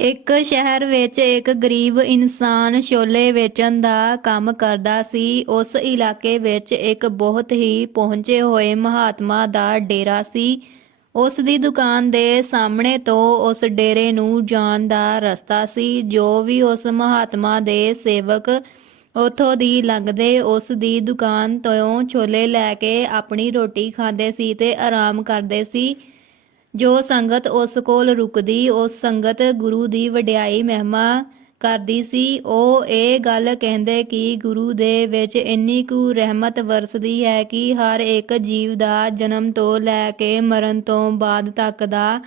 ਇੱਕ ਸ਼ਹਿਰ ਵਿੱਚ ਇੱਕ ਗਰੀਬ ਇਨਸਾਨ ਛੋਲੇ ਵੇਚਣ ਦਾ ਕੰਮ ਕਰਦਾ ਸੀ, ਉਸ ਇਲਾਕੇ ਵਿੱਚ ਇੱਕ ਬਹੁਤ ਹੀ ਪਹੁੰਚੇ ਹੋਏ ਮਹਾਤਮਾ ਦਾ ਡੇਰਾ ਸੀ। ਉਸ ਦੀ ਦੁਕਾਨ ਦੇ ਸਾਹਮਣੇ ਤੋਂ ਉਸ ਡੇਰੇ ਨੂੰ ਜਾਣ ਦਾ ਰਸਤਾ ਸੀ, ਜੋ ਵੀ ਉਸ ਮਹਾਤਮਾ ਦੇ ਸੇਵਕ ਉਥੋਂ ਦੀ ਲੰਘਦੇ ਉਸ ਦੀ ਦੁਕਾਨ ਤੋਂ ਛੋਲੇ ਲੈ ਕੇ ਆਪਣੀ ਰੋਟੀ ਖਾਂਦੇ ਸੀ ਤੇ ਆਰਾਮ ਕਰਦੇ ਸੀ। ਜੋ ਸੰਗਤ ਉਸ ਕੋਲ ਰੁਕਦੀ, ਉਸ ਸੰਗਤ ਗੁਰੂ ਦੀ ਵਡਿਆਈ ਮਹਿਮਾ ਕਰਦੀ ਸੀ, ਉਹ ਇਹ ਗੱਲ ਕਹਿੰਦੇ ਕਿ ਗੁਰੂ ਦੇ ਵਿੱਚ ਇੰਨੀ ਕੁ ਰਹਿਮਤ ਵਰਸਦੀ ਹੈ ਕਿ ਹਰ ਇੱਕ ਜੀਵ ਦਾ ਜਨਮ ਤੋਂ ਲੈ ਕੇ ਮਰਨ ਤੋਂ ਬਾਅਦ ਤੱਕ ਦਾ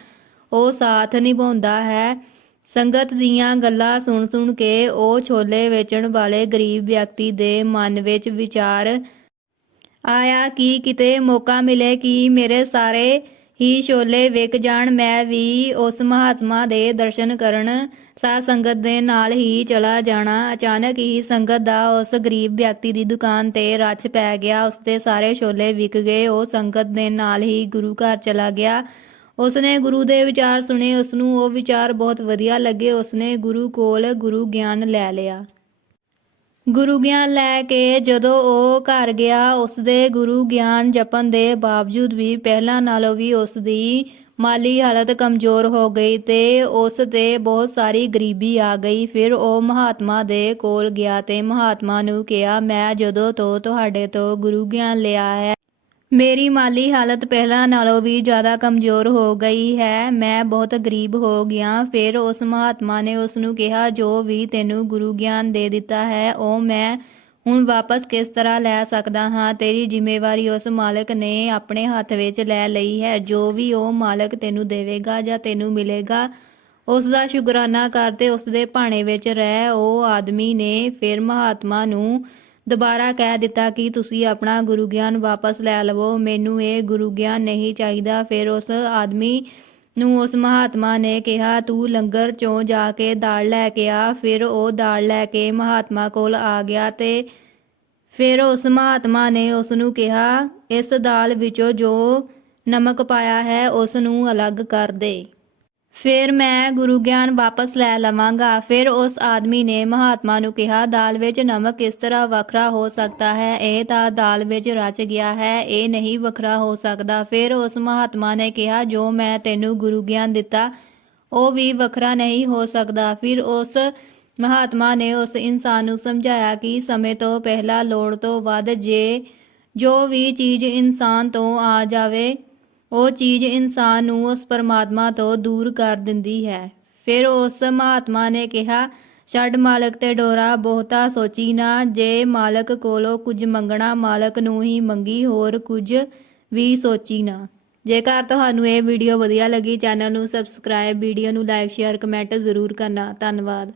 ਉਹ ਸਾਥ ਨਿਭਾਉਂਦਾ ਹੈ। ਸੰਗਤ ਦੀਆਂ ਗੱਲਾਂ ਸੁਣ ਸੁਣ ਕੇ ਉਹ ਛੋਲੇ ਵੇਚਣ ਵਾਲੇ ਗਰੀਬ ਵਿਅਕਤੀ ਦੇ ਮਨ ਵਿੱਚ ਵਿਚਾਰ ਆਇਆ ਕਿ ਕਿਤੇ ਮੌਕਾ ਮਿਲੇ ਕਿ ਮੇਰੇ ਸਾਰੇ ਹੀ ਛੋਲੇ ਵਿਕ ਜਾਣ, ਮੈਂ ਵੀ ਉਸ ਮਹਾਤਮਾ ਦੇ ਦਰਸ਼ਨ ਕਰਨ। ਸਾਧ ਸੰਗਤ ਦੇ ਨਾਲ ਹੀ ਚਲਾ ਜਾਣਾ। ਅਚਾਨਕ ਹੀ ਸੰਗਤ ਦਾ ਉਸ ਗਰੀਬ ਵਿਅਕਤੀ ਦੀ ਦੁਕਾਨ ਤੇ ਰੱਛ ਪੈ ਗਿਆ। ਉਸ ਦੇ ਸਾਰੇ ਛੋਲੇ ਵਿਕ ਗਏ। ਉਹ ਸੰਗਤ ਦੇ ਨਾਲ ਹੀ ਗੁਰੂ ਘਰ ਚਲਾ ਗਿਆ। ਉਸਨੇ ਗੁਰੂ ਦੇ ਵਿਚਾਰ ਸੁਣੇ। ਉਸ ਨੂੰ ਉਹ ਵਿਚਾਰ ਬਹੁਤ ਵਧੀਆ ਲੱਗੇ। ਉਸਨੇ ਗੁਰੂ ਕੋਲ ਗੁਰੂ ਗਿਆਨ ਲੈ ਲਿਆ। ਗੁਰੂ ਗਿਆਨ ਲੈ ਕੇ ਜਦੋਂ ਉਹ ਘਰ ਗਿਆ ਉਸ ਦੇ ਗੁਰੂ ਗਿਆਨ ਜਪਣ ਦੇ ਬਾਵਜੂਦ ਵੀ ਪਹਿਲਾਂ ਨਾਲੋਂ ਵੀ ਉਸ ਦੀ ਮਾਲੀ ਹਾਲਤ ਕਮਜ਼ੋਰ ਹੋ ਗਈ ਤੇ ਉਸ ਤੇ ਬਹੁਤ ਸਾਰੀ ਗਰੀਬੀ ਆ ਗਈ। ਫਿਰ ਉਹ ਮਹਾਤਮਾ ਦੇ ਕੋਲ ਗਿਆ ਤੇ ਮਹਾਤਮਾ ਨੂੰ ਕਿਹਾ, ਮੈਂ ਜਦੋਂ ਤੋਂ ਤੁਹਾਡੇ ਤੋਂ ਗੁਰੂ ਗਿਆਨ ਲਿਆ ਹੈ ਮੇਰੀ ਮਾਲੀ ਹਾਲਤ ਪਹਿਲਾਂ ਨਾਲੋਂ ਵੀ ਜ਼ਿਆਦਾ ਕਮਜ਼ੋਰ ਹੋ ਗਈ ਹੈ। ਮੈਂ ਬਹੁਤ ਗਰੀਬ ਹੋ ਗਿਆ। ਫਿਰ ਉਸ ਮਹਾਤਮਾ ਨੇ ਉਸ ਨੂੰ ਕਿਹਾ, ਜੋ ਵੀ ਤੈਨੂੰ ਗੁਰੂ ਗਿਆਨ ਦੇ ਦਿੱਤਾ ਹੈ, ਉਹ ਮੈਂ ਹੁਣ ਵਾਪਸ ਕਿਸ ਤਰ੍ਹਾਂ ਲੈ ਸਕਦਾ ਹਾਂ? ਤੇਰੀ ਜ਼ਿੰਮੇਵਾਰੀ ਉਸ ਮਾਲਕ ਨੇ ਆਪਣੇ ਹੱਥ ਵਿੱਚ ਲੈ ਲਈ ਹੈ। ਜੋ ਵੀ ਉਹ ਮਾਲਕ ਤੈਨੂੰ ਦੇਵੇਗਾ ਜਾਂ ਤੈਨੂੰ ਮਿਲੇਗਾ, ਉਸ ਦਾ ਸ਼ੁਕਰਾਨਾ ਕਰਦੇ ਉਸ ਦੇ ਭਾਣੇ ਵਿੱਚ ਰਹਿ। ਉਹ ਆਦਮੀ ਨੇ ਫਿਰ ਮਹਾਤਮਾ ਨੂੰ ਦੁਬਾਰਾ ਕਹਿ ਦਿੱਤਾ ਕਿ ਤੁਸੀਂ ਆਪਣਾ ਗੁਰੂ ਗਿਆਨ ਵਾਪਸ ਲੈ ਲਵੋ। ਮੈਨੂੰ ਇਹ ਗੁਰੂ ਗਿਆਨ ਨਹੀਂ ਚਾਹੀਦਾ। ਫਿਰ ਉਸ ਆਦਮੀ ਨੂੰ ਉਸ ਮਹਾਤਮਾ ਨੇ ਕਿਹਾ, ਤੂੰ ਲੰਗਰ ਚੋਂ ਜਾ ਕੇ ਦਾਲ ਲੈ ਕੇ ਆ। ਫਿਰ ਉਹ ਦਾਲ ਲੈ ਕੇ ਮਹਾਤਮਾ ਕੋਲ ਆ ਗਿਆ ਤੇ ਫਿਰ ਉਸ ਮਹਾਤਮਾ ਨੇ ਉਸ ਨੂੰ ਕਿਹਾ, ਇਸ ਦਾਲ ਵਿੱਚੋਂ ਜੋ ਨਮਕ ਪਾਇਆ ਹੈ ਉਸ ਨੂੰ ਅਲੱਗ ਕਰ ਦੇ। ਫਿਰ ਮੈਂ ਗੁਰੂ ਗਿਆਨ ਵਾਪਸ ਲੈ ਲਵਾਂਗਾ। ਫਿਰ ਉਸ ਆਦਮੀ ਨੇ ਮਹਾਤਮਾ ਨੂੰ ਕਿਹਾ, ਦਾਲ ਵਿੱਚ ਨਮਕ ਕਿਸ ਤਰ੍ਹਾਂ ਵੱਖਰਾ ਹੋ ਸਕਦਾ ਹੈ? ਇਹ ਤਾਂ ਦਾਲ ਵਿੱਚ ਰਚ ਗਿਆ ਹੈ, ਇਹ ਨਹੀਂ ਵੱਖਰਾ ਹੋ ਸਕਦਾ। ਫਿਰ ਉਸ ਮਹਾਤਮਾ ਨੇ ਕਿਹਾ, ਜੋ ਮੈਂ ਤੈਨੂੰ ਗੁਰੂ ਗਿਆਨ ਦਿੱਤਾ, ਉਹ ਵੀ ਵੱਖਰਾ ਨਹੀਂ ਹੋ ਸਕਦਾ। ਫਿਰ ਉਸ ਮਹਾਤਮਾ ਨੇ ਉਸ ਇਨਸਾਨ ਨੂੰ ਸਮਝਾਇਆ ਕਿ ਸਮੇਂ ਤੋਂ ਪਹਿਲਾਂ ਲੋੜ ਤੋਂ ਵੱਧ ਜੇ ਜੋ ਵੀ ਚੀਜ਼ ਇਨਸਾਨ ਤੋਂ ਆ ਜਾਵੇ ਉਹ ਚੀਜ਼ ਇਨਸਾਨ ਨੂੰ ਉਸ ਪਰਮਾਤਮਾ ਤੋਂ ਦੂਰ ਕਰ ਦਿੰਦੀ ਹੈ। ਫਿਰ ਉਸ ਮਹਾਤਮਾ ਨੇ ਕਿਹਾ, ਛੱਡ ਮਾਲਕ ਤੇ ਡੋਰਾ, ਬਹੁਤਾ ਸੋਚੀ ਨਾ। ਜੇ ਮਾਲਕ ਕੋਲੋਂ ਕੁਝ ਮੰਗਣਾ, ਮਾਲਕ ਨੂੰ ਹੀ ਮੰਗੀ, ਹੋਰ ਕੁਝ ਵੀ ਸੋਚੀ ਨਾ। ਜੇਕਰ ਤੁਹਾਨੂੰ ਇਹ ਵੀਡੀਓ ਵਧੀਆ ਲੱਗੀ, ਚੈਨਲ ਨੂੰ ਸਬਸਕ੍ਰਾਈਬ, ਵੀਡੀਓ ਨੂੰ ਲਾਈਕ, ਸ਼ੇਅਰ, ਕਮੈਂਟ ਜ਼ਰੂਰ ਕਰਨਾ। ਧੰਨਵਾਦ।